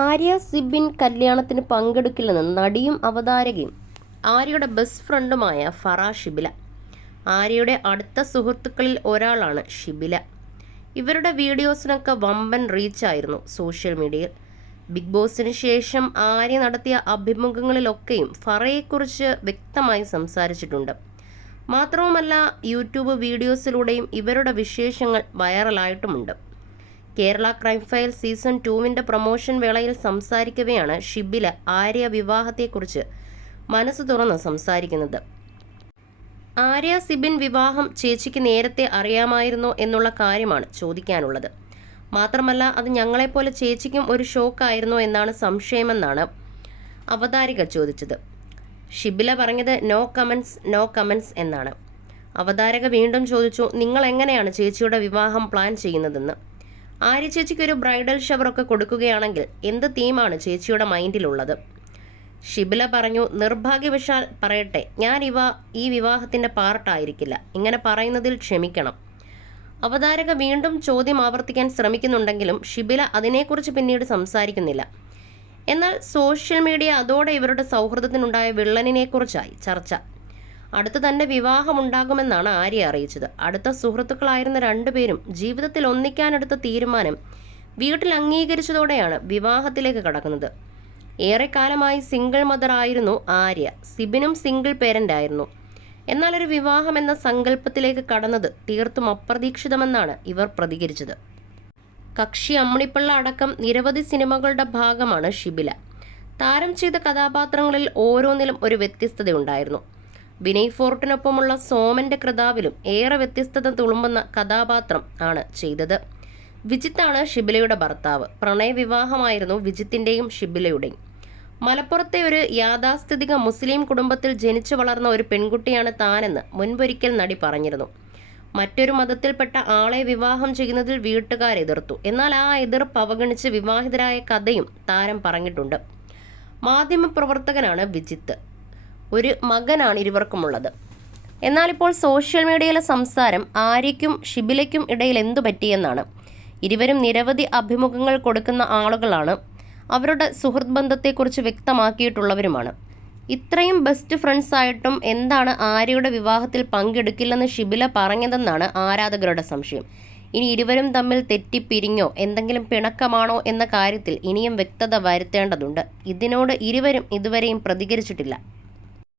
ആര്യ സിബിൻ കല്യാണത്തിന് പങ്കെടുക്കില്ലെന്ന് നടിയും അവതാരകയും ആര്യയുടെ ബെസ്റ്റ് ഫ്രണ്ടുമായ ഫറ ഷിബില. ആര്യയുടെ അടുത്ത സുഹൃത്തുക്കളിൽ ഒരാളാണ് ഷിബില. ഇവരുടെ വീഡിയോസിനൊക്കെ വമ്പൻ റീച്ചായിരുന്നു സോഷ്യൽ മീഡിയയിൽ. ബിഗ് ബോസിന് ശേഷം ആര്യ നടത്തിയ അഭിമുഖങ്ങളിലൊക്കെയും ഫറയെക്കുറിച്ച് വ്യക്തമായി സംസാരിച്ചിട്ടുണ്ട്. മാത്രവുമല്ല, യൂട്യൂബ് വീഡിയോസിലൂടെയും ഇവരുടെ വിശേഷങ്ങൾ വൈറലായിട്ടുമുണ്ട്. Kerala crime file season 2 promotion വേളയിൽ സംസാരിക്കവെയാണ് ഷിബില ആര്യ വിവാഹത്തെക്കുറിച്ച് മനസ്സ് തുറന്ന് സംസാരിക്കുന്നത്. ആര്യ സിബിൻ വിവാഹം ചേച്ചിക്ക് നേരത്തെ അറിയാമായിരുന്നോ എന്നുള്ള കാര്യമാണ് ചോദിക്കാനുള്ളത്. മാത്രമല്ല, അത് ഞങ്ങളെപ്പോലെ ചേച്ചിക്കും ഒരു ഷോക്കായിരുന്നോ എന്നാണ് സംശയമെന്നാണ് അവതാരിക ചോദിച്ചത്. ഷിബില പറഞ്ഞത് നോ കമൻസ് എന്നാണ്. അവതാരക വീണ്ടും ചോദിച്ചു, നിങ്ങൾ എങ്ങനെയാണ് ചേച്ചിയുടെ വിവാഹം പ്ലാൻ ചെയ്യുന്നതെന്ന്. ആര്യ ചേച്ചിക്ക് ഒരു ബ്രൈഡൽ ഷവറൊക്കെ കൊടുക്കുകയാണെങ്കിൽ എന്ത് തീമാണ് ചേച്ചിയുടെ മൈൻഡിലുള്ളത്? ഷിബില പറഞ്ഞു, നിർഭാഗ്യവശാൽ പറയട്ടെ, ഞാൻ ഈ വിവാഹത്തിൻ്റെ പാർട്ടായിരിക്കില്ല. ഇങ്ങനെ പറയുന്നതിൽ ക്ഷമിക്കണം. അവതാരക വീണ്ടും ചോദ്യം ആവർത്തിക്കാൻ ശ്രമിക്കുന്നുണ്ടെങ്കിലും ഷിബില അതിനെക്കുറിച്ച് പിന്നീട് സംസാരിക്കുന്നില്ല. എന്നാൽ സോഷ്യൽ മീഡിയ അതോടെ ഇവരുടെ സൗഹൃദത്തിനുണ്ടായ വിള്ളലിനെക്കുറിച്ചായി ചർച്ച. അടുത്ത് തന്നെ വിവാഹമുണ്ടാകുമെന്നാണ് ആര്യ അറിയിച്ചത്. അടുത്ത സുഹൃത്തുക്കളായിരുന്ന രണ്ടുപേരും ജീവിതത്തിൽ ഒന്നിക്കാനെടുത്ത തീരുമാനം വീട്ടിൽ അംഗീകരിച്ചതോടെയാണ് വിവാഹത്തിലേക്ക് കടക്കുന്നത്. ഏറെക്കാലമായി സിംഗിൾ മദർ ആയിരുന്നു ആര്യ. സിബിനും സിംഗിൾ പേരന്റ് ആയിരുന്നു. എന്നാൽ ഒരു വിവാഹം എന്ന സങ്കല്പത്തിലേക്ക് കടന്നത് തീർത്തും അപ്രതീക്ഷിതമെന്നാണ് ഇവർ പ്രതികരിച്ചത്. കക്ഷി അമ്മിണിപ്പിള്ള അടക്കം നിരവധി സിനിമകളുടെ ഭാഗമാണ് ഷിബില. താരം ചെയ്ത കഥാപാത്രങ്ങളിൽ ഓരോന്നിലും ഒരു വ്യത്യസ്തതയുണ്ടായിരുന്നു. വിനയ് ഫോർട്ടിനൊപ്പമുള്ള സോമന്റെ കൃതാവിലും ഏറെ വ്യത്യസ്തത തുളുമ്പുന്ന കഥാപാത്രം ആണ് ചെയ്തത്. വിജിത്താണ് ഷിബിലയുടെ ഭർത്താവ്. പ്രണയവിവാഹമായിരുന്നു വിജിത്തിൻ്റെയും ഷിബിലയുടെയും. മലപ്പുറത്തെ ഒരു യാഥാസ്ഥിതിക മുസ്ലിം കുടുംബത്തിൽ ജനിച്ചു വളർന്ന ഒരു പെൺകുട്ടിയാണ് താനെന്ന് മുൻപൊരിക്കൽ നടി പറഞ്ഞിരുന്നു. മറ്റൊരു മതത്തിൽപ്പെട്ട ആളെ വിവാഹം ചെയ്യുന്നതിൽ വീട്ടുകാർ എതിർത്തു. എന്നാൽ ആ എതിർപ്പ് അവഗണിച്ച് വിവാഹിതരായ കഥയും താരം പറഞ്ഞിട്ടുണ്ട്. മാധ്യമപ്രവർത്തകനാണ് വിജിത്ത്. ഒരു മകനാണ് ഇരുവർക്കുമുള്ളത്. എന്നാൽ ഇപ്പോൾ സോഷ്യൽ മീഡിയയിലെ സംസാരം ആര്യയ്ക്കും ഷിബിലയ്ക്കും ഇടയിൽ എന്തു പറ്റിയെന്നാണ്. ഇരുവരും നിരവധി അഭിമുഖങ്ങൾ കൊടുക്കുന്ന ആളുകളാണ്. അവരുടെ സുഹൃത്ത് ബന്ധത്തെക്കുറിച്ച് വ്യക്തമാക്കിയിട്ടുള്ളവരുമാണ്. ഇത്രയും ബെസ്റ്റ് ഫ്രണ്ട്സ് ആയിട്ടും എന്താണ് ആര്യയുടെ വിവാഹത്തിൽ പങ്കെടുക്കില്ലെന്ന് ഷിബില പറഞ്ഞതെന്നാണ് ആരാധകരുടെ സംശയം. ഇനി ഇരുവരും തമ്മിൽ തെറ്റിപ്പിരിഞ്ഞോ എന്തെങ്കിലും പിണക്കമാണോ എന്ന കാര്യത്തിൽ ഇനിയും വ്യക്തത വരുത്തേണ്ടതുണ്ട്. ഇതിനോട് ഇരുവരും ഇതുവരെയും പ്രതികരിച്ചിട്ടില്ല.